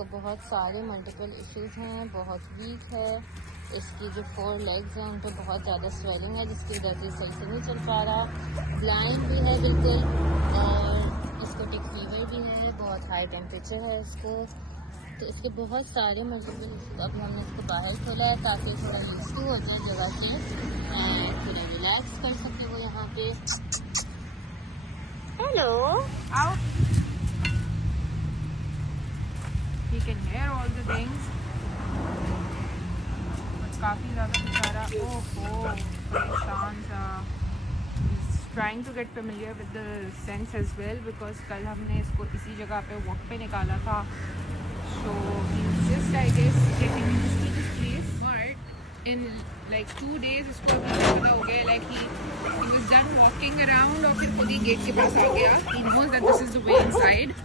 इसको बहुत सारे मल्टीपल इश्यूज हैं, बहुत वीक है। इसकी जो 4 लेग्स हैं उन पर बहुत ज़्यादा स्वेलिंग है जिसकी वजह से सही से नहीं चल पा रहा। ब्लाइंड भी है बिल्कुल, और इसको टिक फीवर भी है, बहुत हाई टेम्परेचर है इसको। तो इसके बहुत सारे मल्टीपल इश्यूज। अभी हमने इसको बाहर खोला है ताकि थोड़ा यूज़ हो जाए जगह से एंड थोड़ा रिलैक्स कर सके वो यहाँ पे। हेलो, आओ। He can hear all the things. But काफी ज़्यादा बेचारा ओहो परेशान सा। He's trying to get familiar with the sense as well because कल हमने इसको इसी जगह पे वॉक पे निकाला था। So he's just I guess getting used to this place. But in like 2 days इसको अभी पता हो गया like he was done walking around और फिर खुद ही गेट के पास आ गया। He knows that this is the way inside.